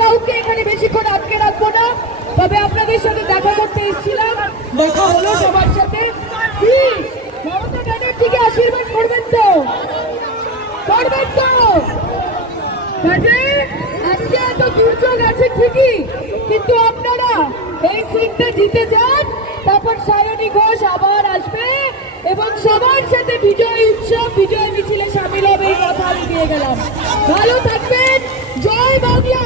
কাউকে এখানে বেশিক্ষণ আটকে রাখবো না, তবে আপনাদের সাথে দেখা করতে এসেছিলাম, দেখা হলো সবার সাথে। কি মমতা ব্যানার্জিকে আশীর্বাদ করবেন তো? করবেন তো? আজকে এত দুর্যোগ আছে ঠিকই, কিন্তু আপনারা এই সিটটা জিতে যান, তারপর সায়নী ঘোষ আবার আসবে এবং সবার সাথে বিজয় উৎসব, বিজয় মিছিলে সামিল হবে, এই কথা আমি দিয়ে গেলাম। ভালো থাকবেন। জয় বাংলা।